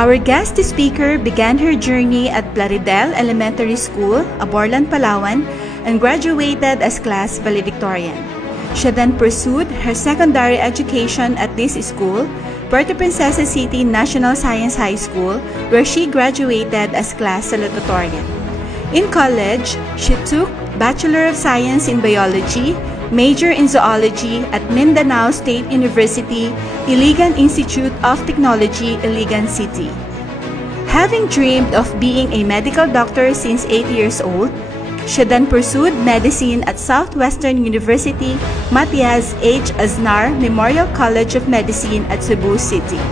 Our guest speaker began her journey at Plaridel Elementary School, Aborlan, Palawan, and graduated as class valedictorian. She then pursued her secondary education at this school, Puerto Princesa City National Science High School, where she graduated as class salutatorian. In college, she took Bachelor of Science in Biology, major in Zoology at Mindanao State University, Iligan Institute of Technology, Iligan City. Having dreamed of being a medical doctor since 8 years old, she then pursued medicine at Southwestern University Matias H. Aznar Memorial College of Medicine at Cebu City,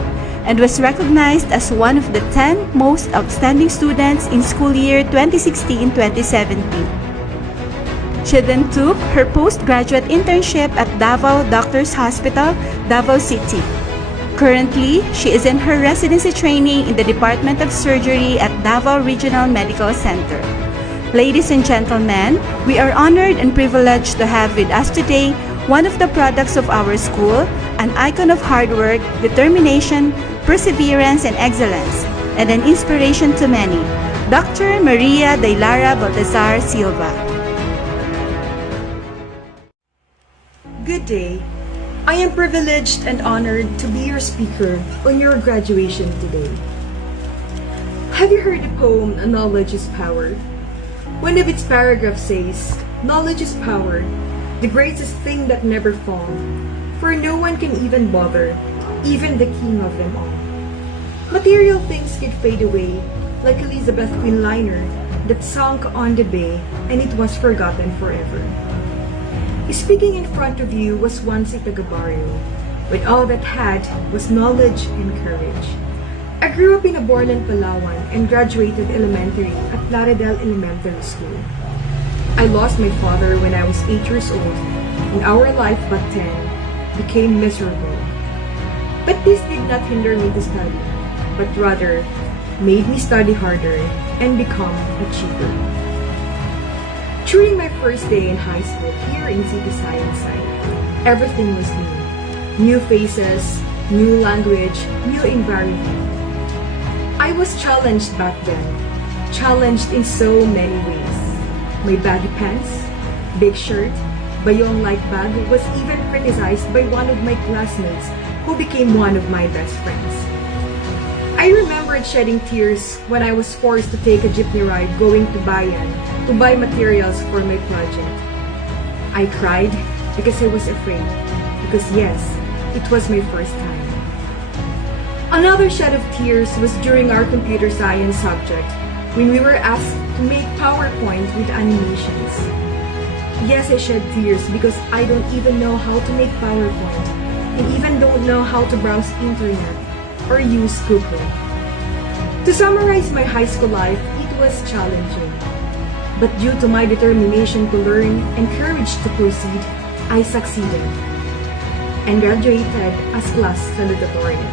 and was recognized as one of the 10 most outstanding students in school year 2016-2017. She then took her postgraduate internship at Davao Doctors Hospital, Davao City. Currently, she is in her residency training in the Department of Surgery at Davao Regional Medical Center. Ladies and gentlemen, we are honored and privileged to have with us today one of the products of our school, an icon of hard work, determination, perseverance, and excellence, and an inspiration to many, Dr. Maria Daylara Baltazar Silva. Good day. I am privileged and honored to be your speaker on your graduation today. Have you heard the poem, "Knowledge is Power"? One of its paragraphs says, "Knowledge is power, the greatest thing that never fall, for no one can even bother, even the king of them all." Material things could fade away, like Elizabeth Queen liner that sunk on the bay and it was forgotten forever. Speaking in front of you was once a taga-barrio, but all that had was knowledge and courage. I grew up in Aborlan, Palawan, and graduated elementary at Plaridel Elementary School. I lost my father when I was 8 years old, and our life back then became miserable. But this did not hinder me to study, but rather made me study harder and become achiever. During my first day in high school here in City Science Site, everything was new. New faces, new language, new environment. I was challenged back then, challenged in so many ways. My baggy pants, big shirt, bayong-like bag was even criticized by one of my classmates who became one of my best friends. I remembered shedding tears when I was forced to take a jeepney ride going to Bayan to buy materials for my project. I cried because I was afraid, because yes, it was my first time. Another shed of tears was during our computer science subject when we were asked to make PowerPoint with animations. Yes, I shed tears because I don't even know how to make PowerPoint and even don't know how to browse internet or use Google. To summarize my high school life, it was challenging. But due to my determination to learn and courage to proceed, I succeeded and graduated as class salutatorian.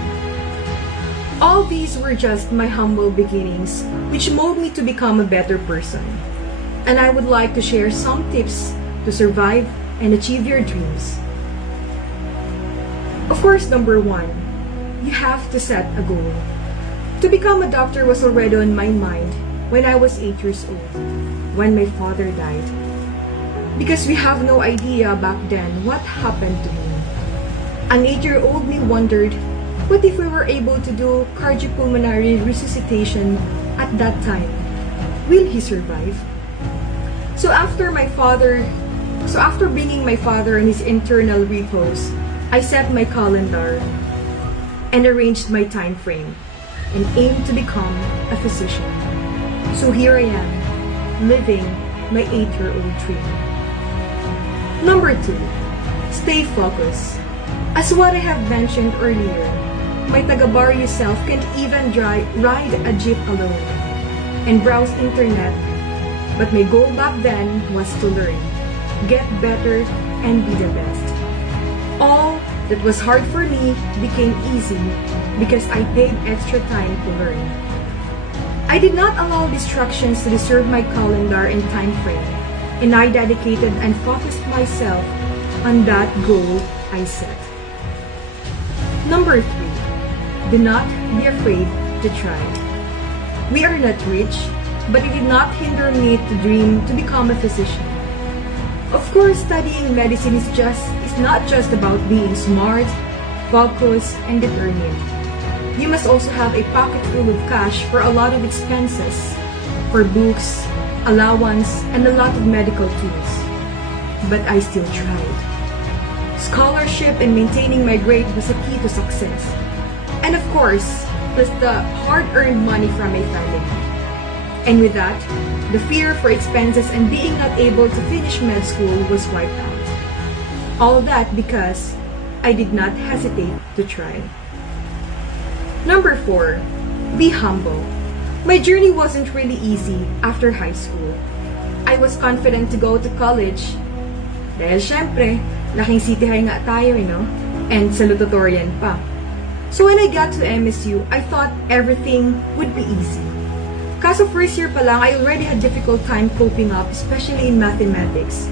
All these were just my humble beginnings, which molded me to become a better person. And I would like to share some tips to survive and achieve your dreams. Of course, number 1, you have to set a goal. To become a doctor was already on my mind when I was 8 years old, when my father died. Because we have no idea back then what happened to him. An 8-year-old me wondered, what if we were able to do cardiopulmonary resuscitation at that time? Will he survive? So after bringing my father in his internal repose, I set my calendar and arranged my time frame and aimed to become a physician. So here I am, living my 8-year-old dream. Number 2, stay focused. As what I have mentioned earlier, my taga-barrio self can't even ride a jeep alone and browse internet, but my goal back then was to learn, get better, and be the best. All that was hard for me became easy because I paid extra time to learn. I did not allow distractions to disturb my calendar and time frame, and I dedicated and focused myself on that goal I set. Number 3, do not be afraid to to try. We are not rich, but it did not hinder me to dream to become a physician. Of course, studying medicine is not just about being smart, focused, and determined. You must also have a pocket full of cash for a lot of expenses, for books, allowance, and a lot of medical tools. But I still tried. Scholarship and maintaining my grade was a key to success. And of course, plus the hard-earned money from my family. And with that, the fear for expenses and being not able to finish med school was wiped out. All that because I did not hesitate to try. Number 4, be humble. My journey wasn't really easy after high school. I was confident to go to college. Dahil syempre, laking city high nga tayo, and salutatorian pa. So when I got to MSU, I thought everything would be easy. Kaso first year pa lang, I already had difficult time coping up, especially in mathematics.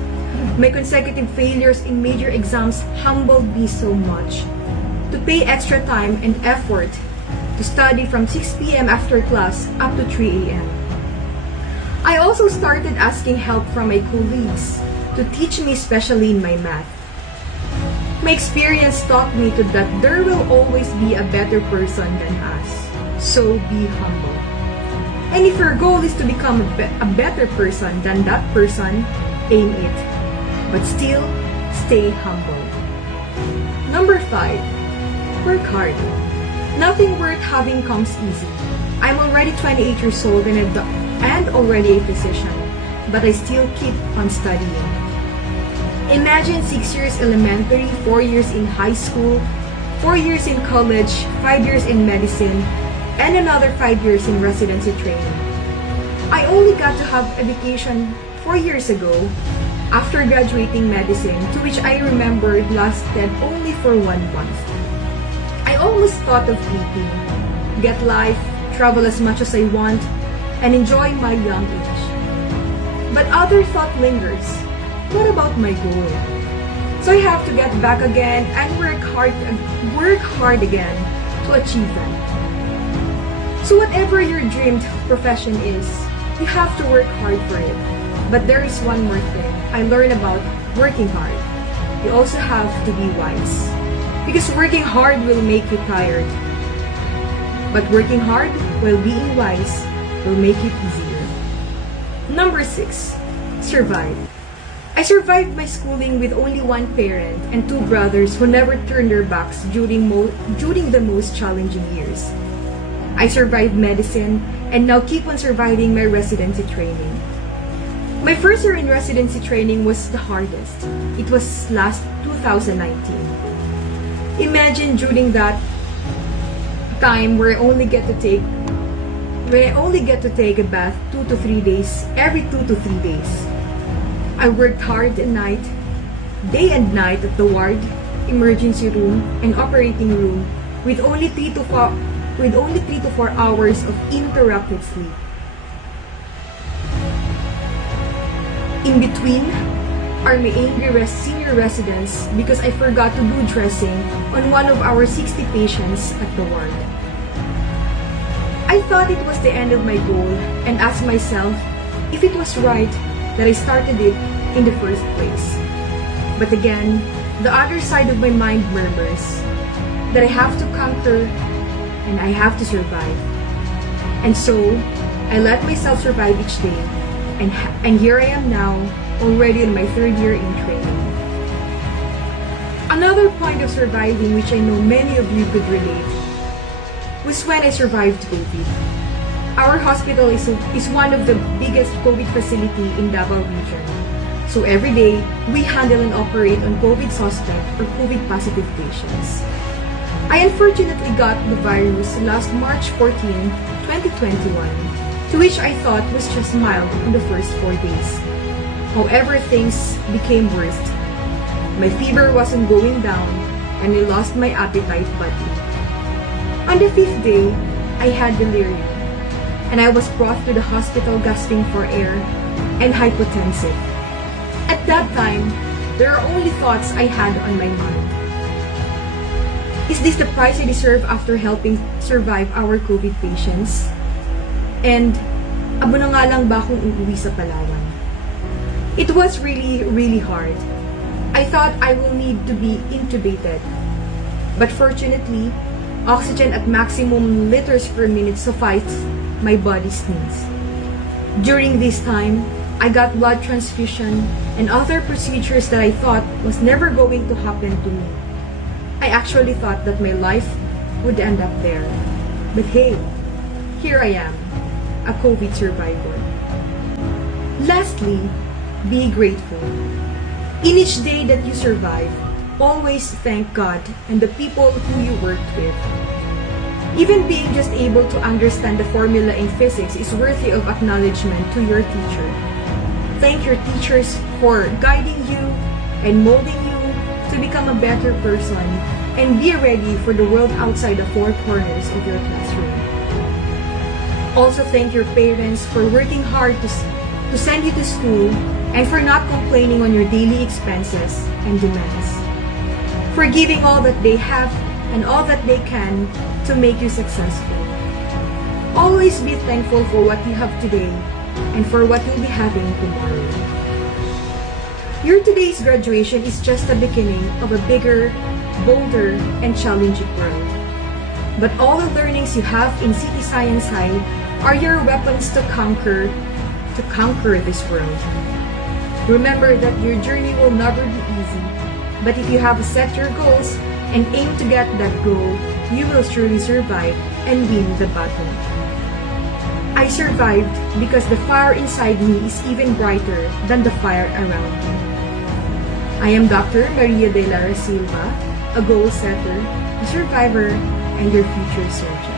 My consecutive failures in major exams humbled me so much. To pay extra time and effort to study from 6 p.m. after class up to 3 a.m. I also started asking help from my colleagues to teach me, especially in my math. My experience taught me that there will always be a better person than us. So be humble. And if your goal is to become a better person than that person, aim it. But still, stay humble. Number 5, work hard. Nothing worth having comes easy. I'm already 28 years old and already a physician, but I still keep on studying. Imagine 6 years elementary, 4 years in high school, 4 years in college, 5 years in medicine, and another 5 years in residency training. I only got to have a vacation 4 years ago after graduating medicine, to which I remembered lasted only for 1 month. I almost thought of quitting, get life, travel as much as I want, and enjoy my young age. But other thought lingers. What about my goal? So I have to get back again and work hard again to achieve them. So whatever your dreamed profession is, you have to work hard for it. But there is one more thing I learned about working hard. You also have to be wise. Because working hard will make you tired. But working hard while being wise will make it easier. Number 6, survive. I survived my schooling with only one parent and 2 brothers who never turned their backs during the most challenging years. I survived medicine and now keep on surviving my residency training. My first year in residency training was the hardest. It was last 2019. Imagine during that time where I only get to take a bath 2 to 3 days, every 2 to 3 days. I worked hard at night, day and night at the ward, emergency room, and operating room with only 3 to 4 hours of interrupted sleep. In between are my angry senior residents because I forgot to do dressing on one of our 60 patients at the ward. I thought it was the end of my goal and asked myself if it was right that I started it in the first place. But again, the other side of my mind murmurs that I have to conquer and I have to survive. And so, I let myself survive each day, and here I am now, already in my 3rd year in training. Another point of surviving, which I know many of you could relate, was when I survived COVID. Our hospital is one of the biggest COVID facility in Davao region. So every day, we handle and operate on COVID suspect or COVID positive patients. I unfortunately got the virus last March 14, 2021, to which I thought was just mild in the first 4 days. However, things became worse. My fever wasn't going down and I lost my appetite badly. On the 5th day, I had delirium and I was brought to the hospital gasping for air and hypotensive. At that time, there are only thoughts I had on my mind. Is this the price I deserve after helping survive our COVID patients? And abo na nga lang ba akong uuwi sa Palawan? It was really hard. I thought I will need to be intubated. But fortunately, oxygen at maximum liters per minute sufficed my body's needs. During this time, I got blood transfusion and other procedures that I thought was never going to happen to me. I actually thought that my life would end up there. But hey, here I am, a COVID survivor. Lastly, be grateful. In each day that you survive, always thank God and the people who you worked with. Even being just able to understand the formula in physics is worthy of acknowledgement to your teacher. Thank your teachers for guiding you and molding you to become a better person and be ready for the world outside the four corners of your classroom. Also thank your parents for working hard to send you to school and for not complaining on your daily expenses and demands. For giving all that they have and all that they can to make you successful. Always be thankful for what you have today and for what you'll be having tomorrow. Your today's graduation is just the beginning of a bigger, bolder, and challenging world. But all the learnings you have in City Science High are your weapons to conquer this world. Remember that your journey will never be easy, but if you have set your goals and aim to get that goal, you will surely survive and win the battle. I survived because the fire inside me is even brighter than the fire around me. I am Dr. Daylara Silva, a goal setter, a survivor, and your future surgeon.